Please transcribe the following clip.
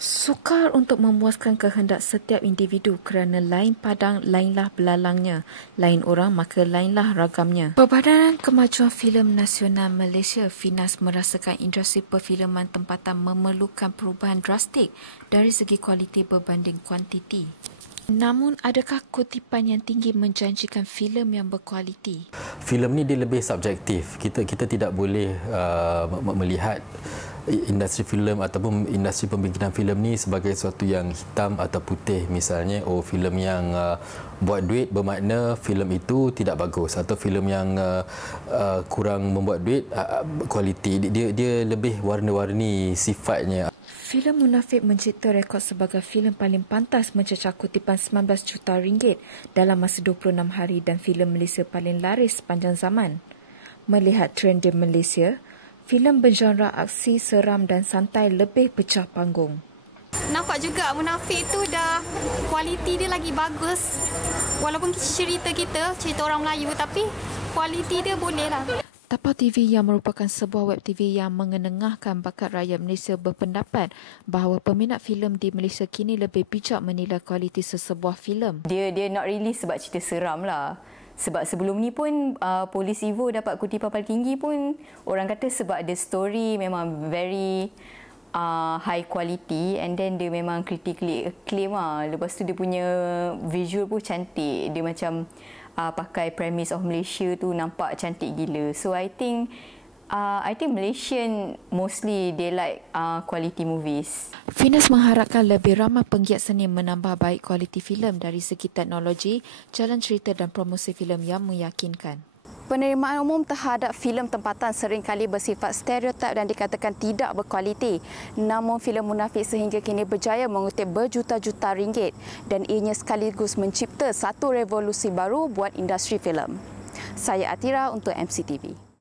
Sukar untuk memuaskan kehendak setiap individu kerana lain padang, lainlah belalangnya. Lain orang, maka lainlah ragamnya. Perbadanan Kemajuan Filem Nasional Malaysia, FINAS, merasakan industri perfilman tempatan memerlukan perubahan drastik dari segi kualiti berbanding kuantiti. Namun, adakah kutipan yang tinggi menjanjikan filem yang berkualiti? Filem ni dia lebih subjektif. Kita tidak boleh melihat industri filem ataupun industri pembikinan filem ni sebagai sesuatu yang hitam atau putih. Misalnya, filem yang buat duit bermakna filem itu tidak bagus, atau filem yang kurang membuat duit kualiti. Dia lebih warna-warni sifatnya. Filem Munafik mencipta rekod sebagai filem paling pantas mencecah kutipan 19 juta ringgit dalam masa 26 hari dan filem Malaysia paling laris sepanjang zaman. Melihat trend di Malaysia, filem bergenre aksi, seram dan santai lebih pecah panggung. Nampak juga Munafik tu dah kualiti dia lagi bagus. Walaupun cerita orang Melayu, tapi kualiti dia boleh lah. Tapau TV yang merupakan sebuah web TV yang mengenengahkan bakat rakyat Malaysia berpendapat bahawa peminat filem di Malaysia kini lebih bijak menilai kualiti sesebuah filem. Dia not release sebab cerita seram lah. Sebab sebelum ni pun Polis Evo dapat kutipan paling tinggi pun orang kata sebab the story memang very high quality, and then dia memang critically acclaimed lah. Lepas tu dia punya visual pun cantik. Dia macam pakai premise of Malaysia tu nampak cantik gila. So I think Malaysian mostly they like quality movies. FINAS mengharapkan lebih ramai penggiat seni menambah baik kualiti filem dari segi teknologi, jalan cerita dan promosi filem yang meyakinkan. Penerimaan umum terhadap filem tempatan seringkali bersifat stereotip dan dikatakan tidak berkualiti. Namun filem Munafik sehingga kini berjaya mengutip berjuta-juta ringgit dan ianya sekaligus mencipta satu revolusi baru buat industri filem. Saya Atira untuk MCTV.